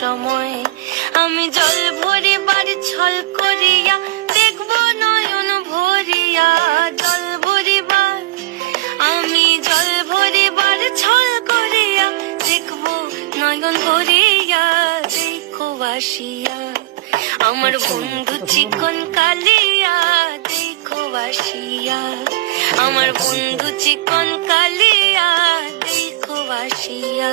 সময়। আমি জল ভরিবার ছল করিয়া, দেখব নয়ন ভরিয়া। জল ভরিবার আমি জল ভরিবার ছল করিয়া, দেখব নয়ন ভরিয়া আমার বন্ধু চিকন কালিয়া, দেখো বাসিয়া। আমার বন্ধু চিকন কালিয়া, দেখো বাসিয়া।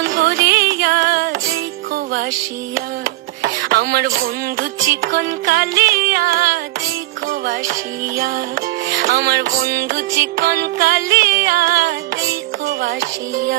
নয়ন ভরিয়া দেখো আমার বন্ধু চিকন কালিয়া দেখো বাসিয়া আমার বন্ধু চিকন কালিয়া দেখো বাসিয়া